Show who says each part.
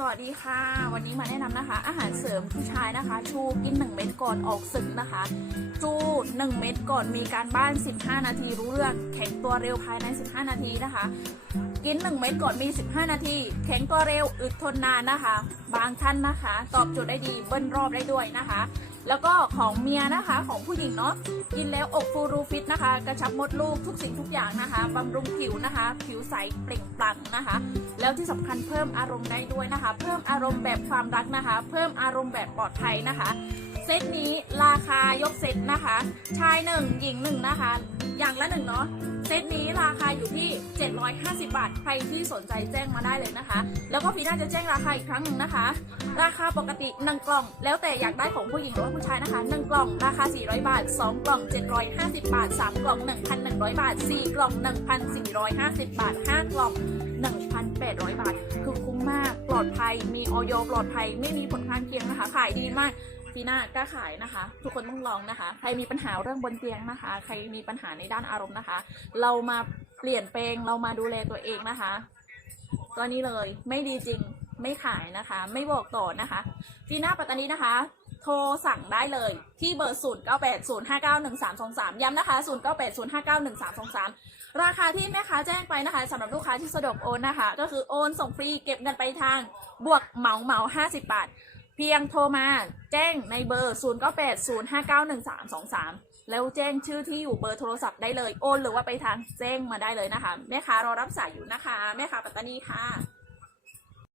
Speaker 1: สวัสดีค่ะ วันนี้มาแนะนำนะคะ อาหารเสริมผู้ชายนะคะ ชูกิน 1 เม็ดก่อนออกศึกนะคะ จู 1 เม็ดก่อนมีการบ้าน 15 นาทีรู้เรื่อง แข็งตัวเร็วภายใน 15 นาทีนะคะ กิน 1 เม็ดก่อนมี 15 นาที แข็งตัวเร็วอึดทนนานนะคะ บางท่านนะคะ ตอบโจทย์ได้ดีเบิ้ลรอบได้ด้วยนะคะ แล้วก็ของเมียนะคะของผู้หญิงเนาะกินแล้วอกฟูรูฟิตนะคะ กระชับมดลูกทุกสิ่งทุกอย่างนะคะบำรุงผิวนะคะ ผิวใสเปล่งปลั่งนะคะ แล้วที่สำคัญเพิ่มอารมณ์ได้ด้วยนะคะ เพิ่มอารมณ์แบบความรักนะคะ เพิ่มอารมณ์แบบปลอดภัยนะคะเซตนี้ราคายกเซตนะคะ ชายหนึ่งหญิงหนึ่งนะคะ อย่างละหนึ่งเนาะเซตนี้ราคาอยู่ที่ 750 บาท ใครที่สนใจแจ้งมาได้เลยนะคะ แล้วก็พีน่าจะแจ้งราคาอีกครั้งหนึ่งนะคะ ราคาปกติ1กล่อง แล้วแต่อยากได้ของผู้หญิงหรือว่าผู้ชายนะคะ1กล่องราคา 400 บาท 2 กล่อง 750 บาท 3 กล่อง 1,100 บาท 4 กล่อง 1,450 บาท 5 กล่อง 1,800 บาท คือคุ้มมากปลอดภัย มีออยปลอดภัย ไม่มีผลข้างเคียงนะคะ ขายดีมากปีน้ากล้าขายนะคะ ทุกคนต้องลองนะคะ ใครมีปัญหาเรื่องบนเตียงนะคะ ใครมีปัญหาในด้านอารมณ์นะคะ เรามา เปลี่ยนแปลงเรามาดูแลตัวเองนะคะ ตัวนี้เลยไม่ดีจริงไม่ขายนะคะ ไม่บอกต่อนะคะปีน้าปัตตานีนะคะ โทรสั่งได้เลยที่เบอร์0 9 8 0 5 9 1 3 2 3 ย้ำนะคะ0 9 8 0 5 9 1 3 2 3 ราคาที่แม่ค้าแจ้งไปนะคะสำหรับลูกค้าที่สะดวกโอนนะคะ ก็คือโอนส่งฟรีเก็บเงินไปทางบวกเหมาเหมา50 บาท เพียงโทรมาแจ้งในเบอร์ 0 9 8 0 5 9 1 3 2 3 แล้วแจ้งชื่อที่อยู่เบอร์โทรศัพท์ได้เลย โอนหรือว่าไปทางแจ้งมาได้เลยนะคะ แม่ค้ารอรับสายอยู่นะคะ แม่ค้าปัตตานีค่ะ